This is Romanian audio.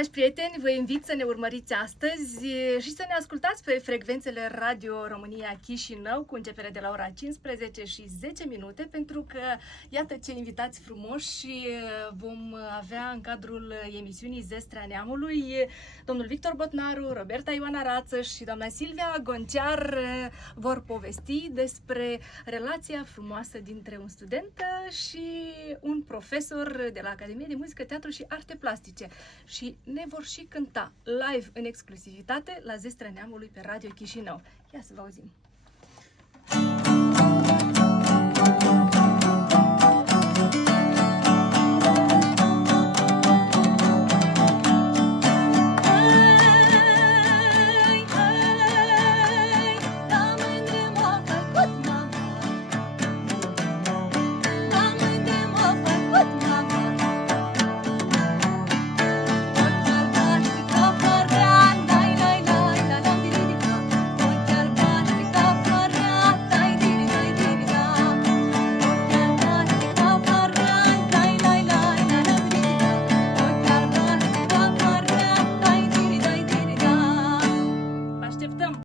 Dragi prieteni, vă invit să ne urmăriți astăzi și să ne ascultați pe frecvențele Radio România Chișinău cu începere de la ora 15 și 10 minute, pentru că iată ce invitați frumoși vom avea în cadrul emisiunii Zestrea Neamului. Domnul Victor Botnaru, Roberta Ioana Rață și doamna Silvia Gonciar vor povesti despre relația frumoasă dintre un student și un profesor de la Academie de Muzică, Teatru și Arte Plastice. Și ne vor și cânta live în exclusivitate la Zestrea Neamului pe Radio Chișinău. Ia să vă auzim!